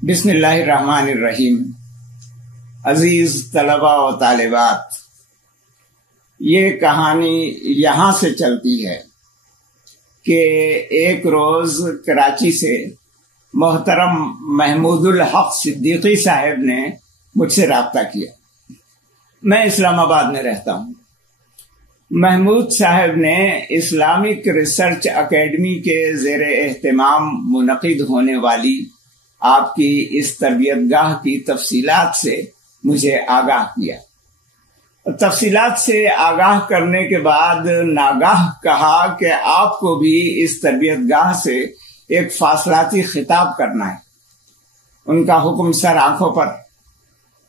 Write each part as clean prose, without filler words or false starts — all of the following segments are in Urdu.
بسم اللہ الرحمن الرحیم۔ عزیز طلباء و طالبات، یہ کہانی یہاں سے چلتی ہے کہ ایک روز کراچی سے محترم محمود الحق صدیقی صاحب نے مجھ سے رابطہ کیا۔ میں اسلام آباد میں رہتا ہوں۔ محمود صاحب نے اسلامک ریسرچ اکیڈمی کے زیر اہتمام منعقد ہونے والی آپ کی اس تربیت گاہ کی تفصیلات سے مجھے آگاہ کیا۔ تفصیلات سے آگاہ کرنے کے بعد ناگاہ کہا کہ آپ کو بھی اس تربیت گاہ سے ایک فاصلاتی خطاب کرنا ہے۔ ان کا حکم سر آنکھوں پر،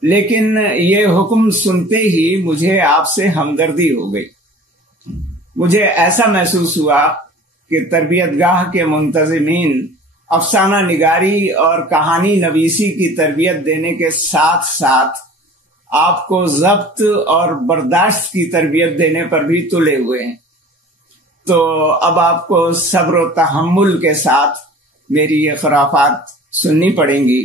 لیکن یہ حکم سنتے ہی مجھے آپ سے ہمدردی ہو گئی۔ مجھے ایسا محسوس ہوا کہ تربیت گاہ کے منتظمین افسانہ نگاری اور کہانی نویسی کی تربیت دینے کے ساتھ ساتھ آپ کو ضبط اور برداشت کی تربیت دینے پر بھی تلے ہوئے ہیں۔ تو اب آپ کو صبر و تحمل کے ساتھ میری یہ خرافات سننی پڑیں گی،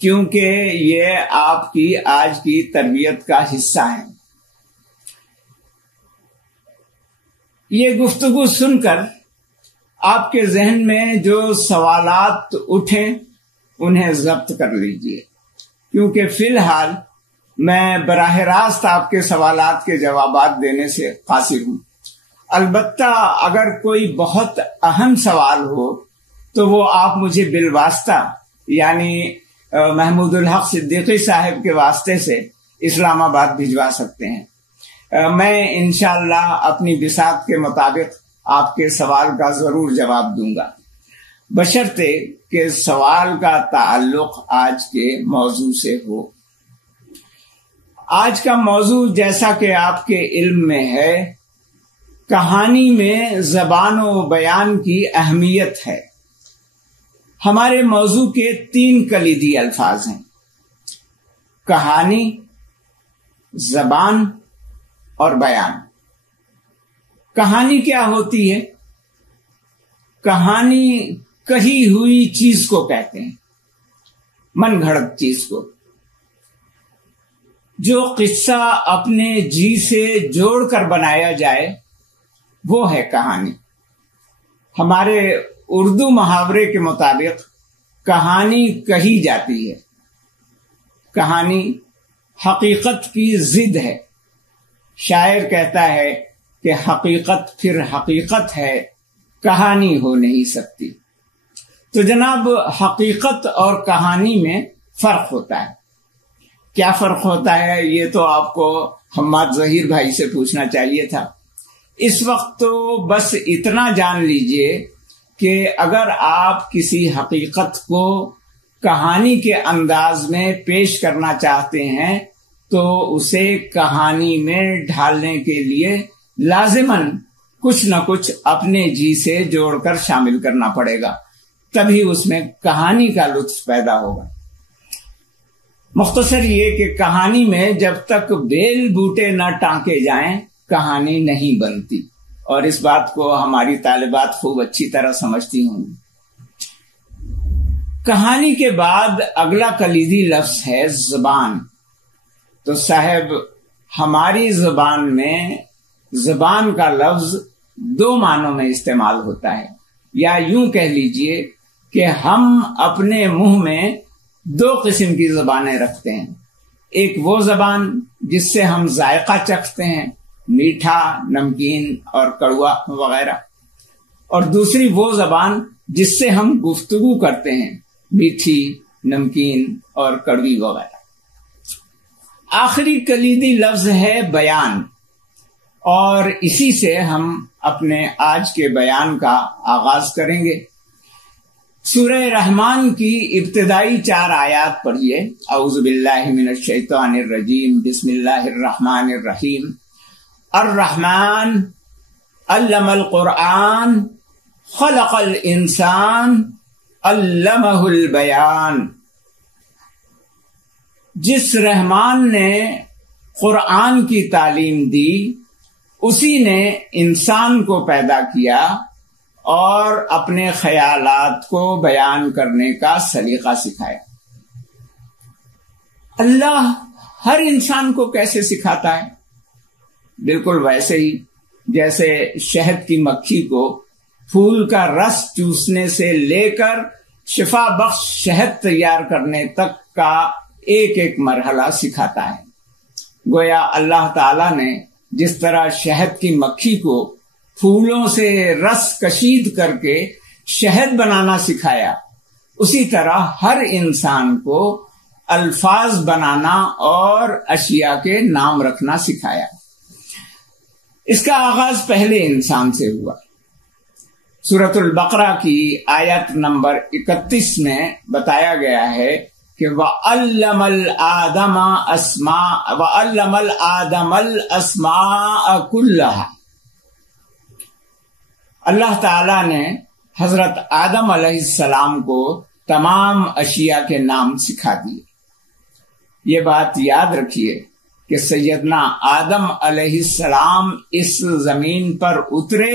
کیونکہ یہ آپ کی آج کی تربیت کا حصہ ہے۔ یہ گفتگو سن کر آپ کے ذہن میں جو سوالات اٹھیں انہیں ضبط کر لیجئے، کیونکہ فی الحال میں براہ راست آپ کے سوالات کے جوابات دینے سے قاصر ہوں۔ البتہ اگر کوئی بہت اہم سوال ہو تو وہ آپ مجھے بالواسطہ یعنی محمود الحق صدیقی صاحب کے واسطے سے اسلام آباد بھجوا سکتے ہیں۔ میں انشاءاللہ اپنی بساط کے مطابق آپ کے سوال کا ضرور جواب دوں گا، بشرطے کہ سوال کا تعلق آج کے موضوع سے ہو۔ آج کا موضوع جیسا کہ آپ کے علم میں ہے، کہانی میں زبان و بیان کی اہمیت ہے۔ ہمارے موضوع کے 3 کلیدی الفاظ ہیں: کہانی، زبان اور بیان۔ کہانی کیا ہوتی ہے؟ کہانی کہی ہوئی چیز کو کہتے ہیں، من گھڑت چیز کو۔ جو قصہ اپنے جی سے جوڑ کر بنایا جائے وہ ہے کہانی۔ ہمارے اردو محاورے کے مطابق کہانی کہی جاتی ہے۔ کہانی حقیقت کی ضد ہے۔ شاعر کہتا ہے کہ حقیقت پھر حقیقت ہے، کہانی ہو نہیں سکتی۔ تو جناب، حقیقت اور کہانی میں فرق ہوتا ہے۔ کیا فرق ہوتا ہے یہ تو آپ کو حماد ظہیر بھائی سے پوچھنا چاہیے تھا۔ اس وقت تو بس اتنا جان لیجئے کہ اگر آپ کسی حقیقت کو کہانی کے انداز میں پیش کرنا چاہتے ہیں تو اسے کہانی میں ڈھالنے کے لیے لازماً کچھ نہ کچھ اپنے جی سے جوڑ کر شامل کرنا پڑے گا، تبھی اس میں کہانی کا لطف پیدا ہوگا۔ مختصر یہ کہ کہانی میں جب تک بیل بوٹے نہ ٹانکے جائیں کہانی نہیں بنتی، اور اس بات کو ہماری طالبات خوب اچھی طرح سمجھتی ہوں۔ کہانی کے بعد اگلا کلیدی لفظ ہے زبان۔ تو صاحب، ہماری زبان میں زبان کا لفظ 2 معنوں میں استعمال ہوتا ہے، یا یوں کہہ لیجئے کہ ہم اپنے منہ میں 2 قسم کی زبانیں رکھتے ہیں۔ ایک وہ زبان جس سے ہم ذائقہ چکھتے ہیں، میٹھا، نمکین اور کڑوا وغیرہ، اور دوسری وہ زبان جس سے ہم گفتگو کرتے ہیں، میٹھی، نمکین اور کڑوی وغیرہ۔ آخری کلیدی لفظ ہے بیان، اور اسی سے ہم اپنے آج کے بیان کا آغاز کریں گے۔ سورہ رحمان کی ابتدائی 4 آیات پڑھیے۔ اعوذ باللہ من الشیطان الرجیم، بسم اللہ الرحمن الرحیم۔ الرحمن علم القرآن خلق الانسان علمہ البیان۔ جس رحمان نے قرآن کی تعلیم دی اسی نے انسان کو پیدا کیا اور اپنے خیالات کو بیان کرنے کا سلیقہ سکھایا۔ اللہ ہر انسان کو کیسے سکھاتا ہے؟ بالکل ویسے ہی جیسے شہد کی مکھی کو پھول کا رس چوسنے سے لے کر شفا بخش شہد تیار کرنے تک کا ایک ایک مرحلہ سکھاتا ہے. گویا اللہ تعالی نے جس طرح شہد کی مکھی کو پھولوں سے رس کشید کر کے شہد بنانا سکھایا، اسی طرح ہر انسان کو الفاظ بنانا اور اشیاء کے نام رکھنا سکھایا. اس کا آغاز پہلے انسان سے ہوا. سورۃ البقرہ کی آیت نمبر 31 میں بتایا گیا ہے کہ وَعَلَّمَ الْآدَمَ الْأَسْمَاءَ كُلَّهَا. اللہ تعالی نے حضرت آدم علیہ السلام کو تمام اشیاء کے نام سکھا دیے. یہ بات یاد رکھیے کہ سیدنا آدم علیہ السلام اس زمین پر اترے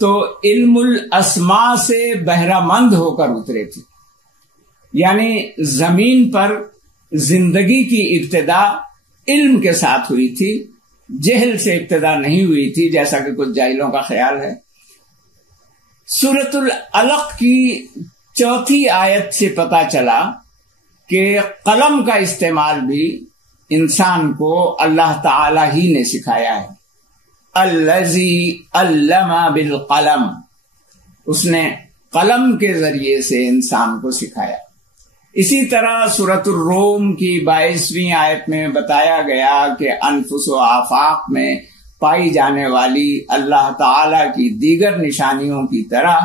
تو علم الاسماء سے بہرہ مند ہو کر اترے تھے. یعنی زمین پر زندگی کی ابتدا علم کے ساتھ ہوئی تھی، جہل سے ابتدا نہیں ہوئی تھی جیسا کہ کچھ جاہلوں کا خیال ہے. سورۃ العلق کی 4 آیت سے پتہ چلا کہ قلم کا استعمال بھی انسان کو اللہ تعالی ہی نے سکھایا ہے. الذی علم بالقلم، اس نے قلم کے ذریعے سے انسان کو سکھایا. اسی طرح سورۃ الروم کی 22ویں آیت میں بتایا گیا کہ انفس و آفاق میں پائی جانے والی اللہ تعالی کی دیگر نشانیوں کی طرح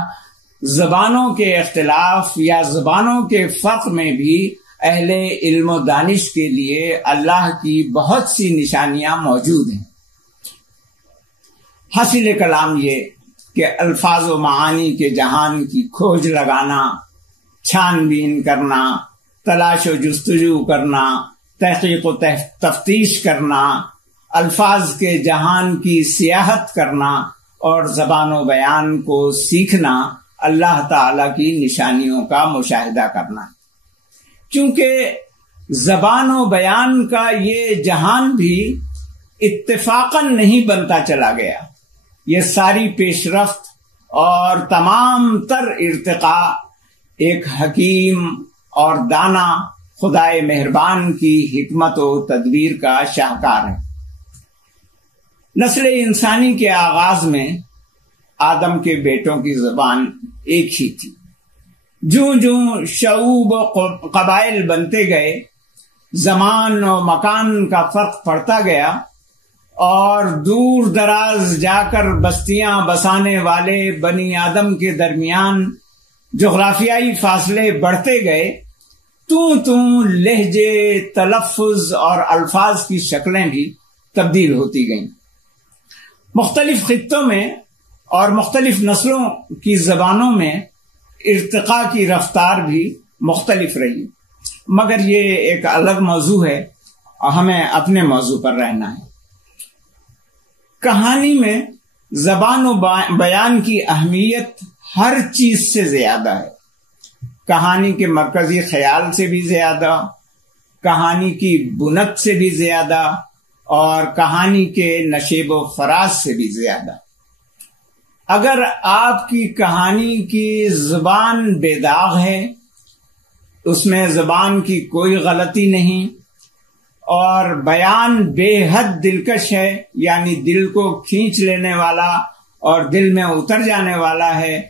زبانوں کے اختلاف یا زبانوں کے فرق میں بھی اہل علم و دانش کے لیے اللہ کی بہت سی نشانیاں موجود ہیں. حاصل کلام یہ کہ الفاظ و معانی کے جہان کی کھوج لگانا، چھان بین کرنا، تلاش و جستجو کرنا، تحقیق و تفتیش کرنا، الفاظ کے جہان کی سیاحت کرنا اور زبان و بیان کو سیکھنا اللہ تعالی کی نشانیوں کا مشاہدہ کرنا. کیونکہ زبان و بیان کا یہ جہان بھی اتفاقاً نہیں بنتا چلا گیا. یہ ساری پیش رفت اور تمام تر ارتقاء ایک حکیم اور دانا خدائے مہربان کی حکمت و تدبیر کا شاہکار ہے. نسل انسانی کے آغاز میں آدم کے بیٹوں کی زبان ایک ہی تھی. جوں جوں شعوب و قبائل بنتے گئے، زمان و مکان کا فرق پڑتا گیا اور دور دراز جا کر بستیاں بسانے والے بنی آدم کے درمیان جغرافیائی فاصلے بڑھتے گئے، لہجے، تلفظ اور الفاظ کی شکلیں بھی تبدیل ہوتی گئیں. مختلف خطوں میں اور مختلف نسلوں کی زبانوں میں ارتقاء کی رفتار بھی مختلف رہی. مگر یہ ایک الگ موضوع ہے اور ہمیں اپنے موضوع پر رہنا ہے. کہانی میں زبان و بیان کی اہمیت ہر چیز سے زیادہ ہے. کہانی کے مرکزی خیال سے بھی زیادہ، کہانی کی بنت سے بھی زیادہ اور کہانی کے نشیب و فراز سے بھی زیادہ. اگر آپ کی کہانی کی زبان بے داغ ہے، اس میں زبان کی کوئی غلطی نہیں اور بیان بے حد دلکش ہے، یعنی دل کو کھینچ لینے والا اور دل میں اتر جانے والا ہے،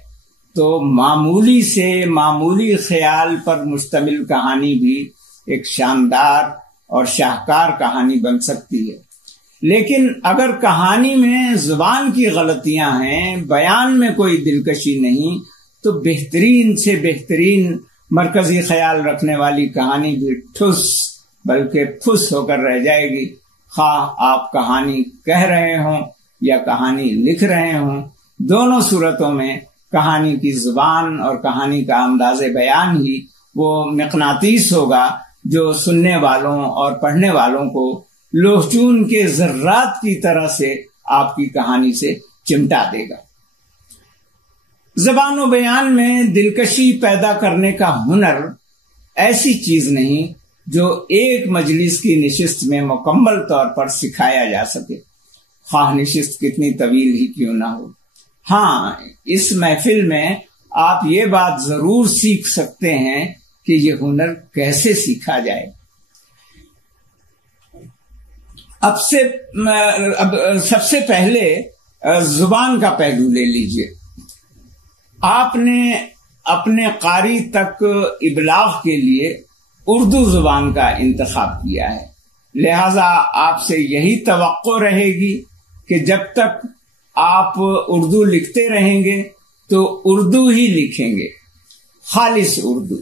تو معمولی سے معمولی خیال پر مشتمل کہانی بھی ایک شاندار اور شاہکار کہانی بن سکتی ہے. لیکن اگر کہانی میں زبان کی غلطیاں ہیں، بیان میں کوئی دلکشی نہیں، تو بہترین سے بہترین مرکزی خیال رکھنے والی کہانی بھی ٹھس بلکہ پھس ہو کر رہ جائے گی. خواہ آپ کہانی کہہ رہے ہوں یا کہانی لکھ رہے ہوں، دونوں صورتوں میں کہانی کی زبان اور کہانی کا انداز بیان ہی وہ مقناطیس ہوگا جو سننے والوں اور پڑھنے والوں کو لوہ چون کے ذرات کی طرح سے آپ کی کہانی سے چمٹا دے گا. زبان و بیان میں دلکشی پیدا کرنے کا ہنر ایسی چیز نہیں جو ایک مجلس کی نشست میں مکمل طور پر سکھایا جا سکے، خواہ نشست کتنی طویل ہی کیوں نہ ہو۔ ہاں، اس محفل میں آپ یہ بات ضرور سیکھ سکتے ہیں کہ یہ ہنر کیسے سیکھا جائے۔ اب سب سے پہلے زبان کا پہلو لے لیجئے۔ آپ نے اپنے قاری تک ابلاغ کے لیے اردو زبان کا انتخاب کیا ہے، لہذا آپ سے یہی توقع رہے گی کہ جب تک آپ اردو لکھتے رہیں گے تو اردو ہی لکھیں گے، خالص اردو۔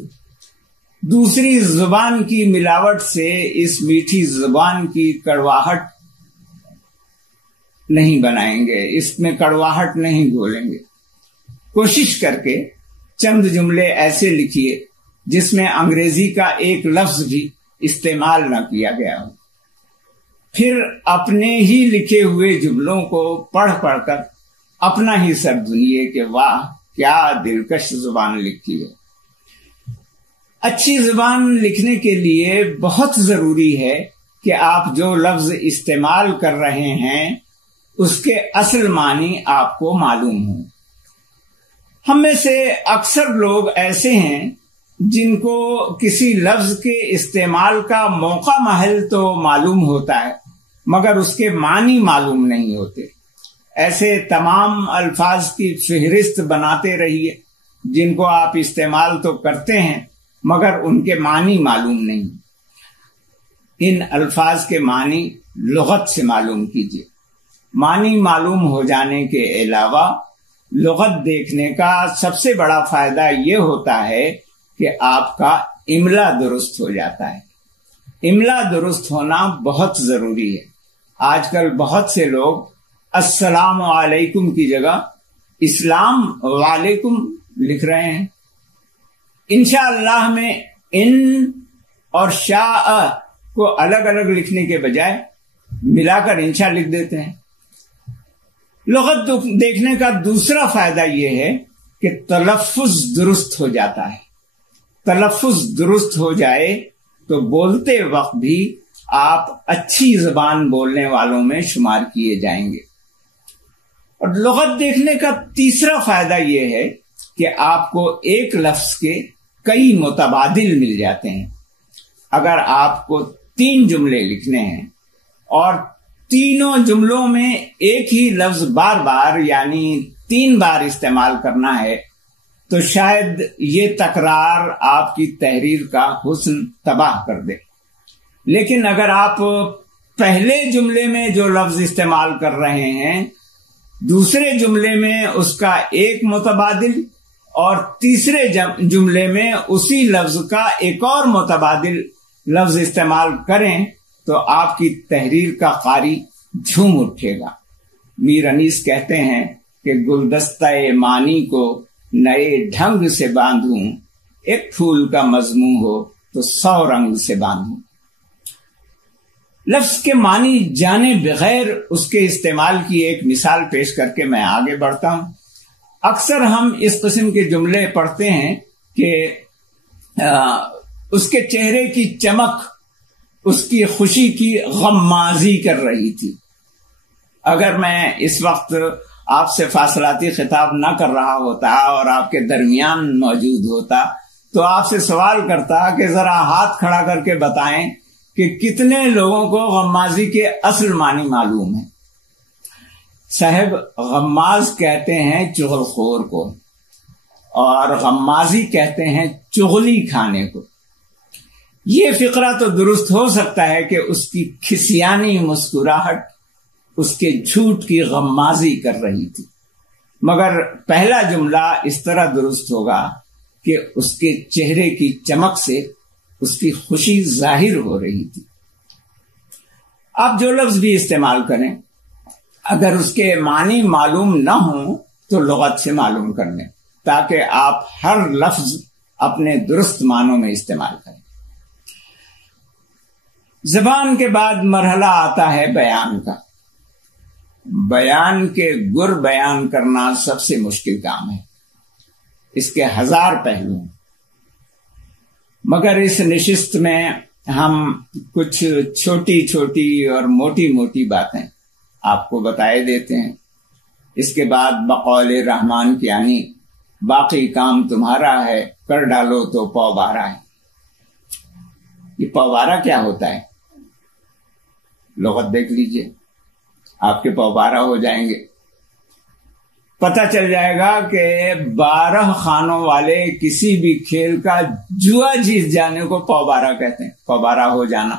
دوسری زبان کی ملاوٹ سے اس میٹھی زبان کی کڑواہٹ نہیں بنائیں گے، اس میں کڑواہٹ نہیں گھولیں گے۔ کوشش کر کے چند جملے ایسے لکھیے جس میں انگریزی کا ایک لفظ بھی استعمال نہ کیا گیا ہو، پھر اپنے ہی لکھے ہوئے جملوں کو پڑھ پڑھ کر اپنا ہی سر دھنیے کہ واہ کیا دلکش زبان لکھی ہے۔ اچھی زبان لکھنے کے لیے بہت ضروری ہے کہ آپ جو لفظ استعمال کر رہے ہیں اس کے اصل معنی آپ کو معلوم ہوں۔ ہم میں سے اکثر لوگ ایسے ہیں جن کو کسی لفظ کے استعمال کا موقع محل تو معلوم ہوتا ہے مگر اس کے معنی معلوم نہیں ہوتے۔ ایسے تمام الفاظ کی فہرست بناتے رہیے جن کو آپ استعمال تو کرتے ہیں مگر ان کے معنی معلوم نہیں۔ ان الفاظ کے معنی لغت سے معلوم کیجیے۔ معنی معلوم ہو جانے کے علاوہ لغت دیکھنے کا سب سے بڑا فائدہ یہ ہوتا ہے کہ آپ کا املا درست ہو جاتا ہے۔ املا درست ہونا بہت ضروری ہے۔ آج کل بہت سے لوگ السلام علیکم کی جگہ اسلام وعلیکم لکھ رہے ہیں۔ انشاءاللہ میں ان اور شاء کو الگ الگ لکھنے کے بجائے ملا کر انشاء لکھ دیتے ہیں۔ لغت دیکھنے کا دوسرا فائدہ یہ ہے کہ تلفظ درست ہو جاتا ہے۔ تلفظ درست ہو جائے تو بولتے وقت بھی آپ اچھی زبان بولنے والوں میں شمار کیے جائیں گے۔ اور لغت دیکھنے کا تیسرا فائدہ یہ ہے کہ آپ کو ایک لفظ کے کئی متبادل مل جاتے ہیں۔ اگر آپ کو 3 جملے لکھنے ہیں اور تینوں جملوں میں ایک ہی لفظ بار بار یعنی 3 بار استعمال کرنا ہے تو شاید یہ تکرار آپ کی تحریر کا حسن تباہ کر دے۔ لیکن اگر آپ پہلے جملے میں جو لفظ استعمال کر رہے ہیں دوسرے جملے میں اس کا ایک متبادل اور تیسرے جملے میں اسی لفظ کا ایک اور متبادل لفظ استعمال کریں تو آپ کی تحریر کا قاری جھوم اٹھے گا۔ میر انیس کہتے ہیں کہ گلدستہ معنی کو نئے ڈھنگ سے باندھوں، ایک پھول کا مضمون ہو تو 100 رنگ سے باندھوں۔ لفظ کے معنی جانے بغیر اس کے استعمال کی ایک مثال پیش کر کے میں آگے بڑھتا ہوں۔ اکثر ہم اس قسم کے جملے پڑھتے ہیں کہ اس کے چہرے کی چمک اس کی خوشی کی غمازی کر رہی تھی۔ اگر میں اس وقت آپ سے فاصلاتی خطاب نہ کر رہا ہوتا اور آپ کے درمیان موجود ہوتا تو آپ سے سوال کرتا کہ ذرا ہاتھ کھڑا کر کے بتائیں کہ کتنے لوگوں کو غمازی کے اصل معنی معلوم ہے۔ صاحب، غماز کہتے ہیں چغل خور کو اور غمازی کہتے ہیں چغلی کھانے کو۔ یہ فقرہ تو درست ہو سکتا ہے کہ اس کی کھسیانی مسکراہٹ اس کے جھوٹ کی غمازی کر رہی تھی، مگر پہلا جملہ اس طرح درست ہوگا کہ اس کے چہرے کی چمک سے اس کی خوشی ظاہر ہو رہی تھی۔ آپ جو لفظ بھی استعمال کریں اگر اس کے معنی معلوم نہ ہوں تو لغت سے معلوم کر لیں تاکہ آپ ہر لفظ اپنے درست معنوں میں استعمال کریں۔ زبان کے بعد مرحلہ آتا ہے بیان کا۔ بیان کے گر بیان کرنا سب سے مشکل کام ہے۔ اس کے 1000 پہلو ہیں، مگر اس نشست میں ہم کچھ چھوٹی چھوٹی اور موٹی موٹی باتیں آپ کو بتائے دیتے ہیں. اس کے بعد بقول رحمان کی یعنی باقی کام تمہارا ہے، کر ڈالو تو پوبارہ ہے. یہ پوبارہ کیا ہوتا ہے؟ لغت دیکھ لیجئے، آپ کے پوبارہ ہو جائیں گے. پتہ چل جائے گا کہ 12 خانوں والے کسی بھی کھیل کا جوا جیت جانے کو پوبارہ کہتے ہیں، پوبارہ ہو جانا.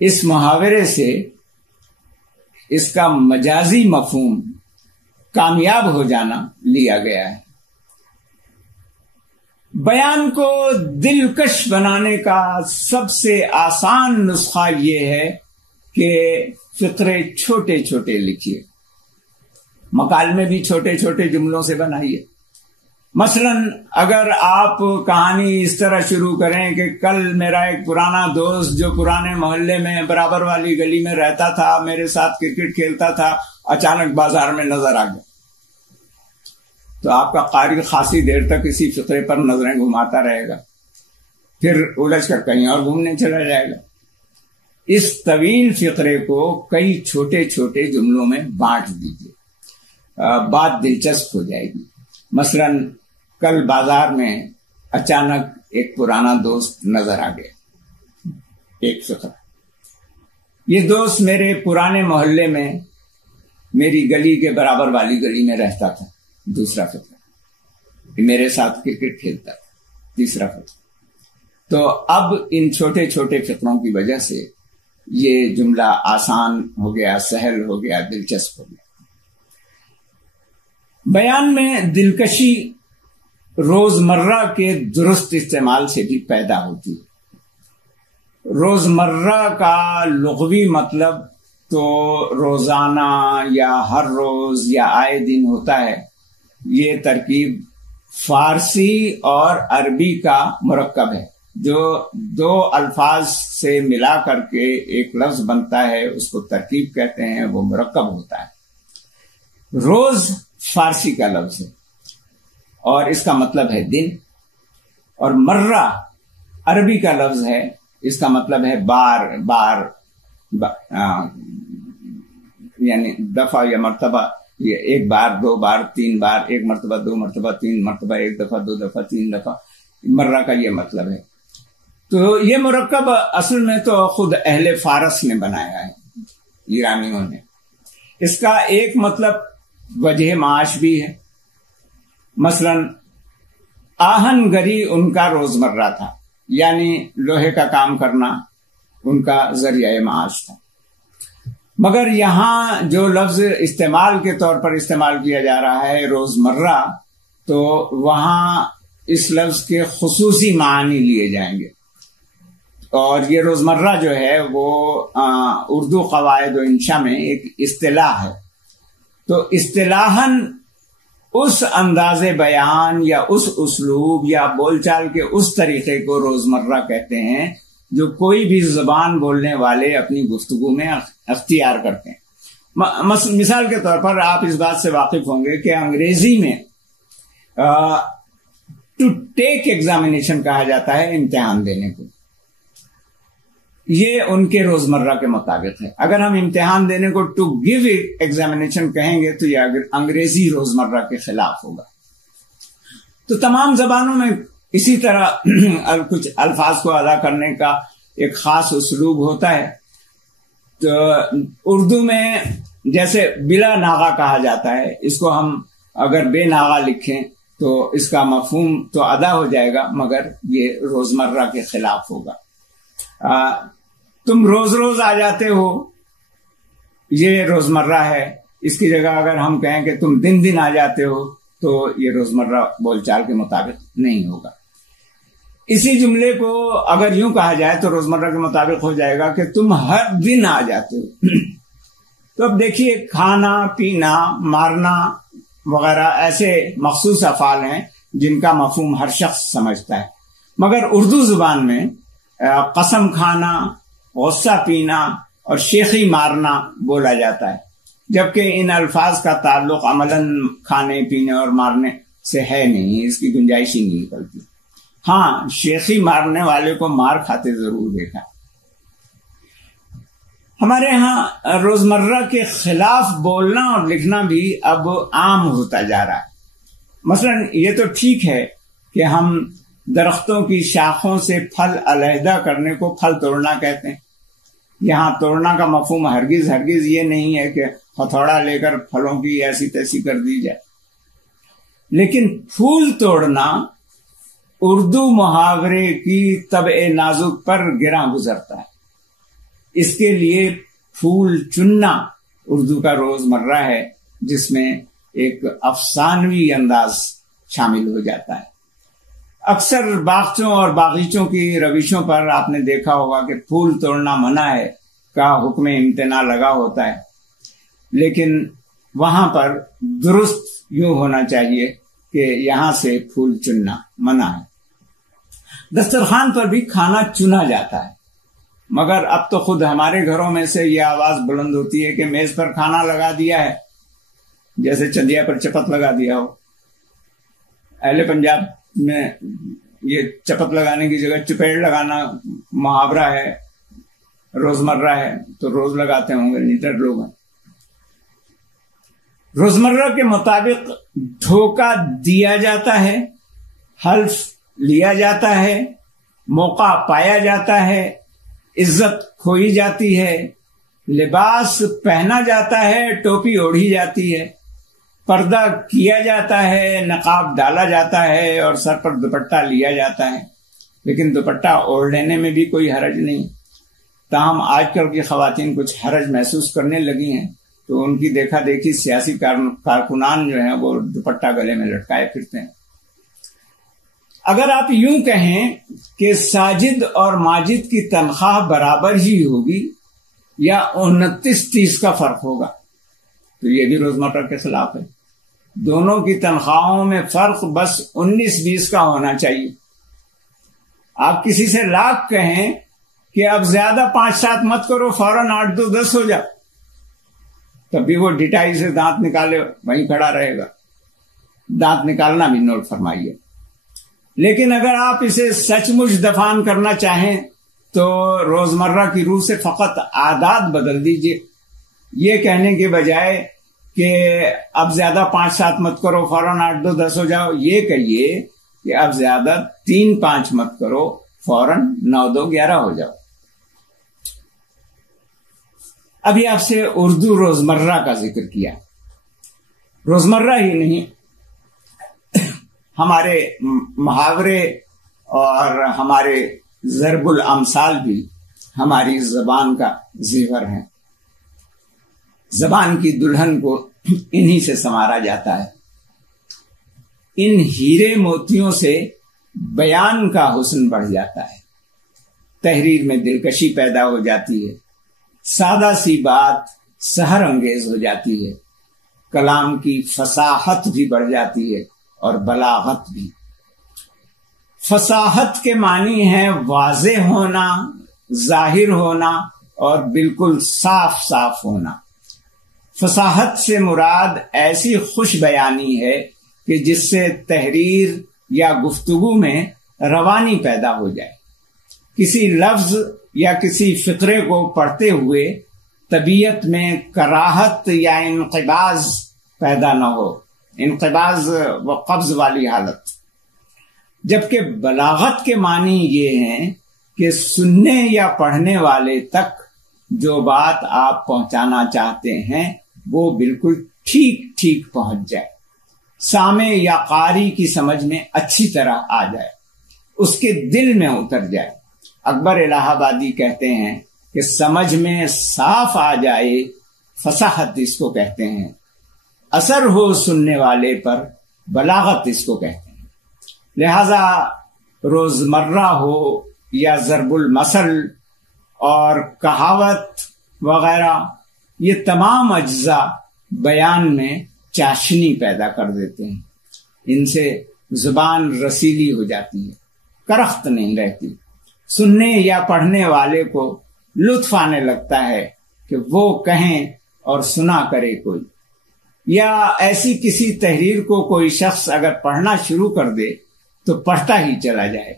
اس محاورے سے اس کا مجازی مفہوم کامیاب ہو جانا لیا گیا ہے. بیان کو دلکش بنانے کا سب سے آسان نسخہ یہ ہے کہ فقرے چھوٹے چھوٹے لکھیے، مکالمے بھی چھوٹے چھوٹے جملوں سے بنائیے. مثلا اگر آپ کہانی اس طرح شروع کریں کہ کل میرا ایک پرانا دوست جو پرانے محلے میں برابر والی گلی میں رہتا تھا، میرے ساتھ کرکٹ کھیلتا تھا، اچانک بازار میں نظر آ گیا، تو آپ کا قاری خاصی دیر تک اسی فقرے پر نظریں گھماتا رہے گا، پھر الجھ کر کہیں اور گھومنے چلا جائے گا. اس طویل فقرے کو کئی چھوٹے چھوٹے جملوں میں بانٹ دیجیے، بات دلچسپ ہو جائے گی. مثلا کل بازار میں اچانک ایک پرانا دوست نظر آ گیا، ایک فقرہ. یہ دوست میرے پرانے محلے میں میری گلی کے برابر والی گلی میں رہتا تھا. دوسرا فقرہ، میرے ساتھ کرکٹ کھیلتا تھا. تیسرا فقرہ. تو اب ان چھوٹے چھوٹے فقروں کی وجہ سے یہ جملہ آسان ہو گیا، سہل ہو گیا، دلچسپ ہو گیا. بیان میں دلکشی روزمرہ کے درست استعمال سے بھی پیدا ہوتی ہے. روزمرہ کا لغوی مطلب تو روزانہ یا ہر روز یا آئے دن ہوتا ہے. یہ ترکیب فارسی اور عربی کا مرکب ہے، جو دو الفاظ سے ملا کر کے ایک لفظ بنتا ہے، اس کو ترکیب کہتے ہیں، وہ مرکب ہوتا ہے. روز فارسی کا لفظ ہے اور اس کا مطلب ہے دن، اور مرہ عربی کا لفظ ہے، اس کا مطلب ہے بار بار، یعنی دفعہ یا مرتبہ. یہ ایک بار، دو بار، تین بار، ایک مرتبہ، دو مرتبہ، تین مرتبہ، ایک دفعہ، دو دفعہ، تین دفعہ، مرہ کا یہ مطلب ہے. تو یہ مرکب اصل میں تو خود اہل فارس نے بنایا ہے، ایرانیوں نے. اس کا ایک مطلب وجہ معاش بھی ہے. مثلا آہن گری ان کا روزمرہ تھا، یعنی لوہے کا کام کرنا ان کا ذریعہ معاش تھا. مگر یہاں جو لفظ استعمال کے طور پر استعمال کیا جا رہا ہے روزمرہ، تو وہاں اس لفظ کے خصوصی معنی لیے جائیں گے. اور یہ روزمرہ جو ہے وہ اردو قواعد و انشاء میں ایک اصطلاح ہے. تو اصطلاحاً اس انداز بیان یا اس اسلوب یا بول چال کے اس طریقے کو روزمرہ کہتے ہیں جو کوئی بھی زبان بولنے والے اپنی گفتگو میں اختیار کرتے ہیں. مثال کے طور پر آپ اس بات سے واقف ہوں گے کہ انگریزی میں ٹو ٹیک ایگزامینیشن کہا جاتا ہے امتحان دینے کو. یہ ان کے روزمرہ کے مطابق ہے. اگر ہم امتحان دینے کو ٹو گیو ایگزامینیشن کہیں گے تو یہ انگریزی روزمرہ کے خلاف ہوگا. تو تمام زبانوں میں اسی طرح کچھ الفاظ کو ادا کرنے کا ایک خاص اسلوب ہوتا ہے. تو اردو میں جیسے بلا ناغہ کہا جاتا ہے، اس کو ہم اگر بے ناغہ لکھیں تو اس کا مفہوم تو ادا ہو جائے گا، مگر یہ روزمرہ کے خلاف ہوگا. تم روز روز آ جاتے ہو، یہ روزمرہ ہے. اس کی جگہ اگر ہم کہیں کہ تم دن دن آ جاتے ہو تو یہ روزمرہ بول چال کے مطابق نہیں ہوگا. اسی جملے کو اگر یوں کہا جائے تو روزمرہ کے مطابق ہو جائے گا کہ تم ہر دن آ جاتے ہو. تو اب دیکھیے، کھانا، پینا، مارنا وغیرہ ایسے مخصوص افعال ہیں جن کا مفہوم ہر شخص سمجھتا ہے. مگر اردو زبان میں قسم کھانا، غصہ پینا اور شیخی مارنا بولا جاتا ہے، جبکہ ان الفاظ کا تعلق عملاً کھانے پینے اور مارنے سے ہے نہیں، اس کی گنجائش ہی نہیں نکلتی. ہاں شیخی مارنے والے کو مار کھاتے ضرور دیکھا. ہمارے ہاں روزمرہ کے خلاف بولنا اور لکھنا بھی اب عام ہوتا جا رہا ہے. مثلا یہ تو ٹھیک ہے کہ ہم درختوں کی شاخوں سے پھل علیحدہ کرنے کو پھل توڑنا کہتے ہیں. یہاں توڑنا کا مفہوم ہرگز یہ نہیں ہے کہ ہتھوڑا لے کر پھلوں کی ایسی تیسی کر دی جائے. لیکن پھول توڑنا اردو محاورے کی طبع نازک پر گراں گزرتا ہے. اس کے لیے پھول چننا اردو کا روزمرہ ہے، جس میں ایک افسانوی انداز شامل ہو جاتا ہے. اکثر باغچوں اور باغیچوں کی روشوں پر آپ نے دیکھا ہوگا کہ پھول توڑنا منع ہے کا حکم امتناع لگا ہوتا ہے، لیکن وہاں پر درست یوں ہونا چاہیے کہ یہاں سے پھول چننا منع ہے. دسترخوان پر بھی کھانا چنا جاتا ہے، مگر اب تو خود ہمارے گھروں میں سے یہ آواز بلند ہوتی ہے کہ میز پر کھانا لگا دیا ہے، جیسے چندیا پر چپت لگا دیا ہو. اہل پنجاب میں یہ چپت لگانے کی جگہ چپیڑ لگانا محاورہ ہے، روزمرہ ہے، تو روز لگاتے ہوں گے، نیٹر لوگ ہیں. روزمرہ کے مطابق دھوکہ دیا جاتا ہے، حلف لیا جاتا ہے، موقع پایا جاتا ہے، عزت کھوئی جاتی ہے، لباس پہنا جاتا ہے، ٹوپی اوڑھی جاتی ہے، پردہ کیا جاتا ہے، نقاب ڈالا جاتا ہے اور سر پر دوپٹہ لیا جاتا ہے. لیکن دوپٹہ اوڑھ لینے میں بھی کوئی حرج نہیں. تاہم آج کل کی خواتین کچھ حرج محسوس کرنے لگی ہیں تو ان کی دیکھا دیکھی سیاسی کارکنان جو ہیں وہ دوپٹہ گلے میں لٹکائے پھرتے ہیں. اگر آپ یوں کہیں کہ ساجد اور ماجد کی تنخواہ برابر ہی ہوگی یا 29-30 کا فرق ہوگا تو یہ بھی روزمرہ کے خلاف ہے. دونوں کی تنخواہوں میں فرق بس 19-20 کا ہونا چاہیے. آپ کسی سے لاکھ کہیں کہ اب زیادہ 5-7 مت کرو، فوراً 8-2-10 ہو جا، تب بھی وہ ڈٹائی سے دانت نکالے وہیں کھڑا رہے گا. دانت نکالنا بھی نوٹ فرمائیے. لیکن اگر آپ اسے سچ مچ دفان کرنا چاہیں تو روزمرہ کی روح سے فقط عادات بدل دیجئے. یہ کہنے کے بجائے کہ اب زیادہ 5-7 مت کرو، فوراً 8-2-10 ہو جاؤ، یہ کہیے کہ اب زیادہ 3-5 مت کرو، فوراً 9-2-11 ہو جاؤ. ابھی آپ سے اردو روزمرہ کا ذکر کیا. روزمرہ ہی نہیں، ہمارے محاورے اور ہمارے ضرب الامثال بھی ہماری زبان کا زیور ہیں. زبان کی دلہن کو انہی سے سنوارا جاتا ہے. ان ہیرے موتیوں سے بیان کا حسن بڑھ جاتا ہے، تحریر میں دلکشی پیدا ہو جاتی ہے، سادہ سی بات سحر انگیز ہو جاتی ہے، کلام کی فصاحت بھی بڑھ جاتی ہے اور بلاغت بھی. فصاحت کے معنی ہے واضح ہونا، ظاہر ہونا اور بالکل صاف صاف ہونا. فصاحت سے مراد ایسی خوش بیانی ہے کہ جس سے تحریر یا گفتگو میں روانی پیدا ہو جائے. کسی لفظ یا کسی فقرے کو پڑھتے ہوئے طبیعت میں کراہت یا انقباض پیدا نہ ہو، انقباض و قبض والی حالت. جبکہ بلاغت کے معنی یہ ہیں کہ سننے یا پڑھنے والے تک جو بات آپ پہنچانا چاہتے ہیں وہ بالکل ٹھیک ٹھیک پہنچ جائے، سامع یا قاری کی سمجھ میں اچھی طرح آ جائے، اس کے دل میں اتر جائے. اکبر الہ آبادی کہتے ہیں کہ سمجھ میں صاف آ جائے، فصاحت اس کو کہتے ہیں. اثر ہو سننے والے پر، بلاغت اس کو کہتے ہیں. لہذا روزمرہ ہو یا ضرب المثل اور کہاوت وغیرہ، یہ تمام اجزاء بیان میں چاشنی پیدا کر دیتے ہیں. ان سے زبان رسیلی ہو جاتی ہے، کرخت نہیں رہتی. سننے یا پڑھنے والے کو لطف آنے لگتا ہے کہ وہ کہیں اور سنا کرے کوئی. یا ایسی کسی تحریر کو کوئی شخص اگر پڑھنا شروع کر دے تو پڑھتا ہی چلا جائے،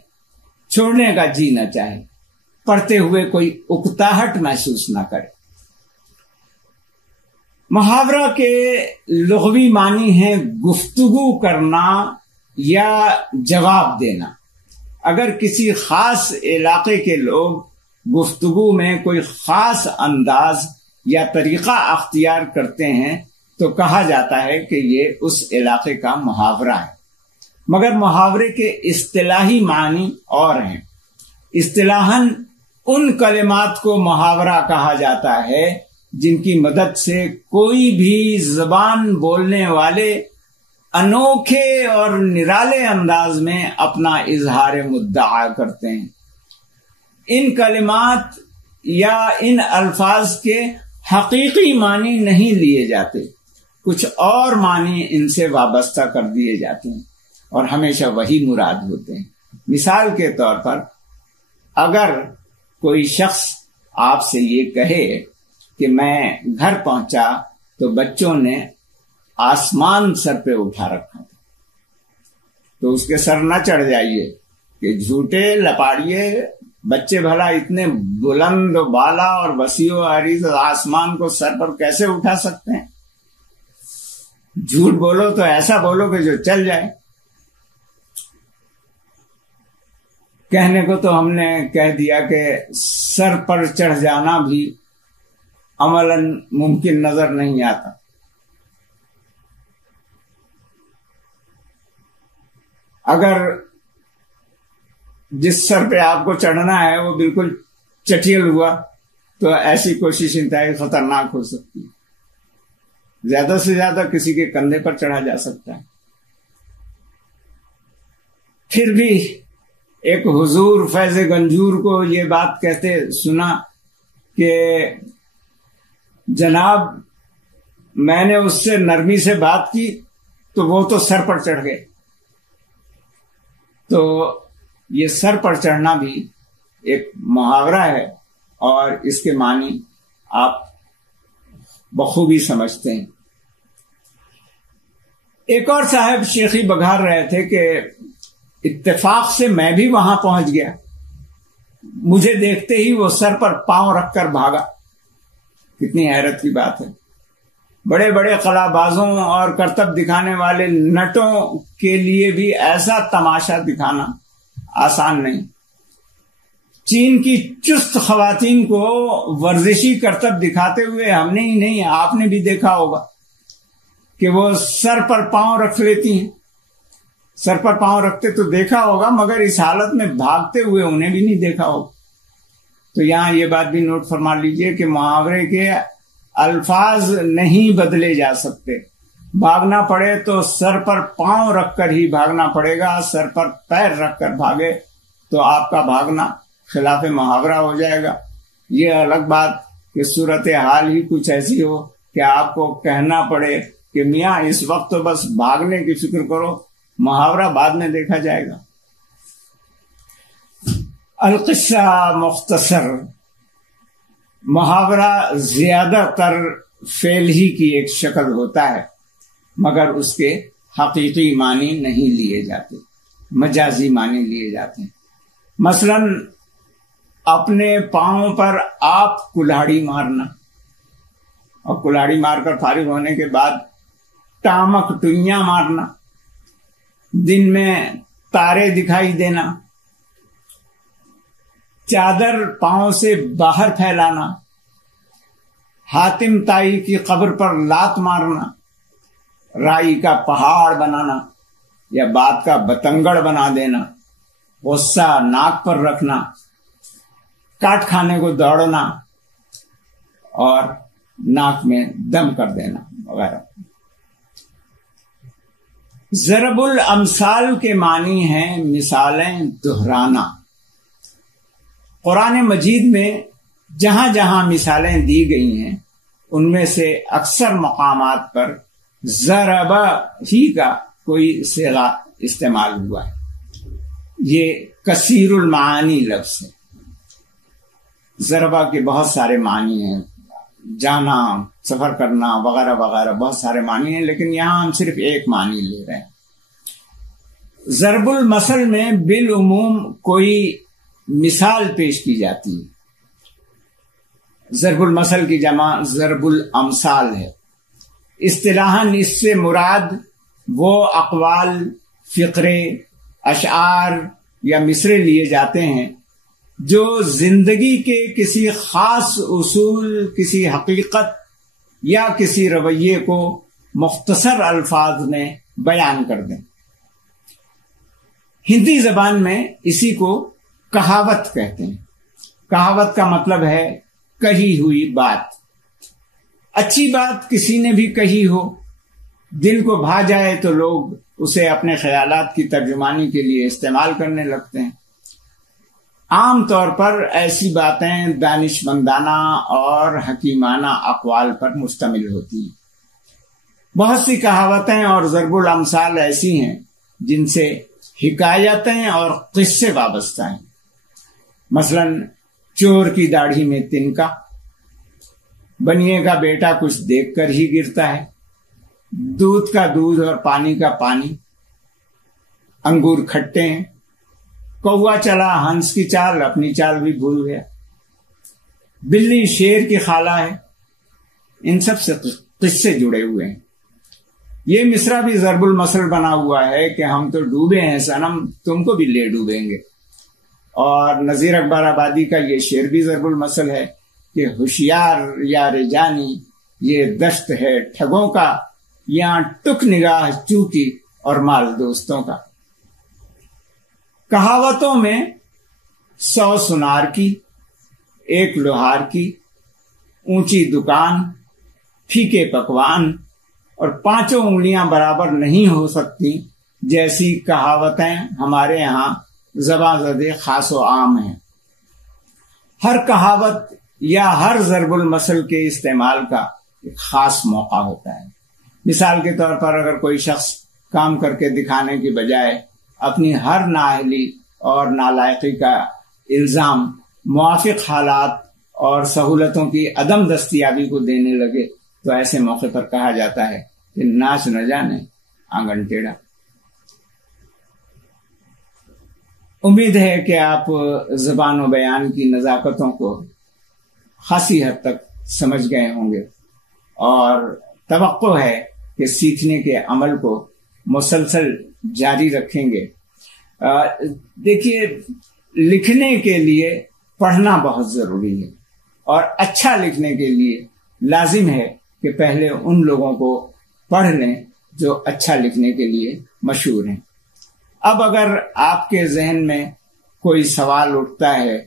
چھوڑنے کا جی نہ چاہے، پڑھتے ہوئے کوئی اکتاہٹ محسوس نہ کرے۔ محاورہ کے لغوی معنی ہیں گفتگو کرنا یا جواب دینا۔ اگر کسی خاص علاقے کے لوگ گفتگو میں کوئی خاص انداز یا طریقہ اختیار کرتے ہیں تو کہا جاتا ہے کہ یہ اس علاقے کا محاورہ ہے، مگر محاورے کے اصطلاحی معنی اور ہیں۔ اصطلاحاً ان کلمات کو محاورہ کہا جاتا ہے جن کی مدد سے کوئی بھی زبان بولنے والے انوکھے اور نرالے انداز میں اپنا اظہار مدعا کرتے ہیں۔ ان کلمات یا ان الفاظ کے حقیقی معنی نہیں لیے جاتے، کچھ اور معنی ان سے وابستہ کر دیے جاتے ہیں اور ہمیشہ وہی مراد ہوتے ہیں۔ مثال کے طور پر اگر کوئی شخص آپ سے یہ کہے کہ میں گھر پہنچا تو بچوں نے آسمان سر پہ اٹھا رکھا تھا، تو اس کے سر نہ چڑھ جائیے کہ جھوٹے لپاڑیے، بچے بھلا اتنے بلند و بالا اور وسیع و عریض آسمان کو سر پر کیسے اٹھا سکتے ہیں؟ جھوٹ بولو تو ایسا بولو کہ جو چل جائے۔ کہنے کو تو ہم نے کہہ دیا کہ سر پر چڑھ جانا بھی عملاً ممکن نظر نہیں آتا۔ اگر جس سر پہ آپ کو چڑھنا ہے وہ بالکل چٹیل ہوا تو ایسی کوشش انتہائی خطرناک ہو سکتی ہے۔ زیادہ سے زیادہ کسی کے کندھے پر چڑھا جا سکتا ہے۔ پھر بھی ایک حضور فیض گنجور کو یہ بات کہتے سنا کہ جناب میں نے اس سے نرمی سے بات کی تو وہ تو سر پر چڑھ گئے۔ تو یہ سر پر چڑھنا بھی ایک محاورہ ہے اور اس کے معنی آپ بخوبی سمجھتے ہیں۔ ایک اور صاحب شیخی بگھار رہے تھے کہ اتفاق سے میں بھی وہاں پہنچ گیا، مجھے دیکھتے ہی وہ سر پر پاؤں رکھ کر بھاگا۔ کتنی حیرت کی بات ہے۔ بڑے بڑے قلعہ بازوں اور کرتب دکھانے والے نٹوں کے لیے بھی ایسا تماشا دکھانا آسان نہیں۔ چین کی چست خواتین کو ورزشی کرتب دکھاتے ہوئے ہم نے ہی نہیں آپ نے بھی دیکھا ہوگا کہ وہ سر پر پاؤں رکھ لیتی ہیں۔ سر پر پاؤں رکھتے تو دیکھا ہوگا، مگر اس حالت میں بھاگتے ہوئے انہیں بھی نہیں دیکھا ہوگا۔ تو یہاں یہ بات بھی نوٹ فرما لیجئے کہ محاورے کے الفاظ نہیں بدلے جا سکتے۔ بھاگنا پڑے تو سر پر پاؤں رکھ کر ہی بھاگنا پڑے گا۔ سر پر پیر رکھ کر بھاگے تو آپ کا بھاگنا خلاف محاورہ ہو جائے گا۔ یہ الگ بات کہ صورتحال ہی کچھ ایسی ہو کہ آپ کو کہنا پڑے کہ میاں اس وقت تو بس بھاگنے کی فکر کرو، محاورہ بعد میں دیکھا جائے گا۔ القصہ مختصر، محاورہ زیادہ تر فعل ہی کی ایک شکل ہوتا ہے، مگر اس کے حقیقی معنی نہیں لیے جاتے، مجازی معنی لیے جاتے ہیں۔ مثلا اپنے پاؤں پر آپ کلاڑی مارنا اور کلاڑی مار کر فارغ ہونے کے بعد ٹامک ٹوئیاں مارنا، دن میں تارے دکھائی دینا، چادر پاؤں سے باہر پھیلانا، حاتم تائی کی قبر پر لات مارنا، رائی کا پہاڑ بنانا یا بات کا بتنگڑ بنا دینا، غصہ ناک پر رکھنا، کاٹ کھانے کو دوڑنا اور ناک میں دم کر دینا وغیرہ۔ ضرب الامثال کے معنی ہیں مثالیں دہرانا۔ قرآن مجید میں جہاں جہاں مثالیں دی گئی ہیں ان میں سے اکثر مقامات پر ضرب ہی کا کوئی صیغہ استعمال ہوا ہے۔ یہ کثیر المعانی لفظ ہے۔ ضربہ کے بہت سارے معنی ہیں، جانا، سفر کرنا وغیرہ وغیرہ، بہت سارے معنی ہیں، لیکن یہاں ہم صرف ایک معنی لے رہے ہیں۔ ضرب المثل میں بالعموم کوئی مثال پیش کی جاتی ہے. ضرب المثل کی جمع ضرب الامثال ہے. اصطلاحاً اس سے مراد وہ اقوال، فقرے، اشعار یا مصرے لیے جاتے ہیں جو زندگی کے کسی خاص اصول، کسی حقیقت یا کسی رویے کو مختصر الفاظ میں بیان کر دیں. ہندی زبان میں اسی کو کہاوت کہتے ہیں. کہاوت کا مطلب ہے کہی ہوئی بات. اچھی بات کسی نے بھی کہی ہو، دل کو بھا جائے تو لوگ اسے اپنے خیالات کی ترجمانی کے لیے استعمال کرنے لگتے ہیں. عام طور پر ایسی باتیں دانش مندانہ اور حکیمانہ اقوال پر مشتمل ہوتی ہیں. بہت سی کہاوتیں اور ضرب الامثال ایسی ہیں جن سے حکایتیں اور قصے وابستہ ہیں. مثلا چور کی داڑھی میں تنکا، بنیے کا بیٹا کچھ دیکھ کر ہی گرتا ہے، دودھ کا دودھ اور پانی کا پانی، انگور کھٹے ہیں، کوا چلا ہنس کی چال، اپنی چال بھی بھول گیا، بلی شیر کی خالہ ہے. ان سب سے قصے جڑے ہوئے ہیں. یہ مصرع بھی ضرب المثل بنا ہوا ہے کہ ہم تو ڈوبے ہیں صنم، تم کو بھی لے ڈوبیں گے. اور نذیر اکبر آبادی کا یہ شعر بھی ضرب المثل ہے کہ ہوشیار یار جانی یہ دشت ہے ٹھگوں کا، یہاں ٹک نگاہ چوکی اور مال دوستوں کا. کہاوتوں میں 100 سنار کی، 1 لوہار کی، اونچی دکان، پھیکے پکوان اور 5 انگلیاں برابر نہیں ہو سکتی جیسی کہاوتیں ہمارے یہاں زباں زدے خاص و عام ہیں. ہر کہاوت یا ہر ضرب المثل کے استعمال کا ایک خاص موقع ہوتا ہے. مثال کے طور پر اگر کوئی شخص کام کر کے دکھانے کی بجائے اپنی ہر نااہلی اور نالائقی کا الزام موافق حالات اور سہولتوں کی عدم دستیابی کو دینے لگے تو ایسے موقع پر کہا جاتا ہے کہ ناچ نہ جانے آنگن ٹیڑھا. امید ہے کہ آپ زبان و بیان کی نزاکتوں کو خاصی حد تک سمجھ گئے ہوں گے اور توقع ہے کہ سیکھنے کے عمل کو مسلسل جاری رکھیں گے. دیکھیے، لکھنے کے لیے پڑھنا بہت ضروری ہے اور اچھا لکھنے کے لیے لازم ہے کہ پہلے ان لوگوں کو پڑھ لیں جو اچھا لکھنے کے لیے مشہور ہیں. اب اگر آپ کے ذہن میں کوئی سوال اٹھتا ہے،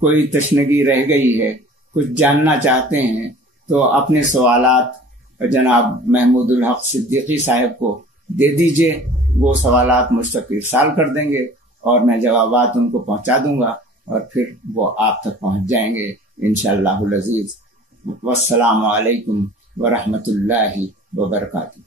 کوئی تشنگی رہ گئی ہے، کچھ جاننا چاہتے ہیں تو اپنے سوالات جناب محمود الحق صدیقی صاحب کو دے دیجئے. وہ سوالات مجھ تک ارسال کر دیں گے اور میں جوابات ان کو پہنچا دوں گا اور پھر وہ آپ تک پہنچ جائیں گے انشاءاللہ العزیز. والسلام علیکم ورحمۃ اللہ وبرکاتہ.